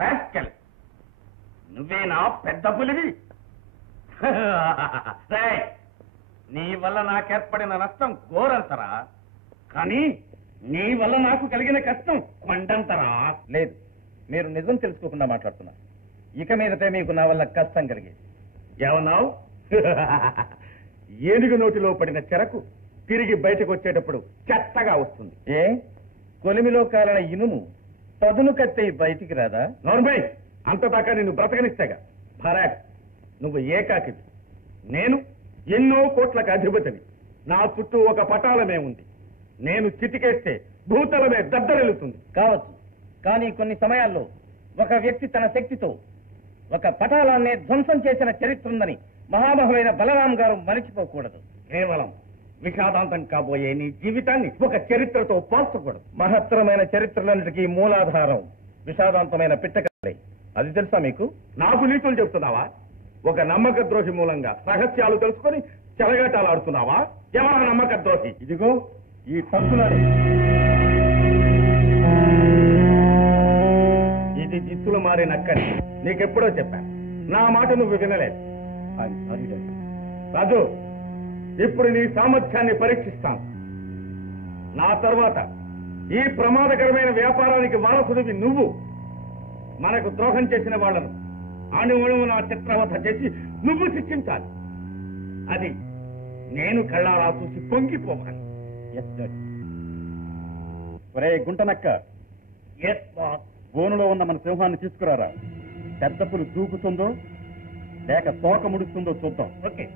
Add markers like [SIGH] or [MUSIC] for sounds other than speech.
Rascal. నువ్వేనా పెద్ద పులివి. [LAUGHS] నీ వల్ల నాకేర్పడిన నష్టం ఘోరంతరా? కానీ నీ వల్ల నాకు కలిగిన కష్టం కొండంతరా లేదు మీరు నిజం తెలుసుకోకుండా మాట్లాడుతున్నారు. ఇక మీదటే మీకు నా వల్ల కష్టం కలిగేది. ఏమన్నావు? [LAUGHS] ఏనుగు నోటిలో పడిన చెరకు తిరిగి బయటకు వచ్చేటప్పుడు చెత్తగా వస్తుంది. ఏ? కొలిమిలో కాలిన ఇనుము పదును కత్తి బయటికి రాదా? నోర్మై అంతదాకా నిన్ను బ్రతకనిస్తాగా. భరాక్ నువ్వు ఏకాకివి. నేను ఎన్నో కోట్లకు అధిపతిని. నా చుట్టూ ఒక పటాలమే ఉంది. నేను చిటికేస్తే భూతలమే దద్దరెలుతుంది. కావచ్చు. కానీ కొన్ని సమయాల్లో ఒక వ్యక్తి తన శక్తితో ఒక పటాలాన్నే ధ్వంసం చేసిన చరిత్ర ఉందని మహామహులైన బలరాం గారు మరిచిపోకూడదు. కేవలం విషాదాంతం కాబోయే నీ జీవితాన్ని ఒక చరిత్రతో పోల్చకూడదు. మహత్తరమైన చరిత్రలన్నిటికీ మూలాధారం విషాదాంతమైన పిట్టకలే అది తెలుసా మీకు? నాకు నీతులు చెప్తున్నావా? ఒక నమ్మక ద్రోహి మూలంగా రహస్యాలు తెలుసుకొని చెలగాటాలు ఆడుతున్నావా? ఎవరా నమ్మక ద్రోహి ఇదిగో ఈ టంకులాడే ఇది జిత్తులు మారి నక్కని నీకెప్పుడో చెప్పాను నా మాట నువ్వు వినలేదు. రాజు ఇప్పుడు నీ సామర్థ్యాన్ని పరీక్షిస్తాను. నా తర్వాత ఈ ప్రమాదకరమైన వ్యాపారానికి వారసుడివి నువ్వు. మనకు ద్రోహం చేసిన వాళ్ళను అణువుణువు నా చిత్రవత చేసి నువ్వు శిక్షించాలి. అది నేను కళ్ళారా చూసి పొంగిపోవాలి ఒరే గుంటనక్క. బోనులో ఉన్న మన సింహాన్ని తీసుకురారా? పెద్ద పులు దూకుతుందో లేక తోక ముడుస్తుందో చూద్దాం. ఓకే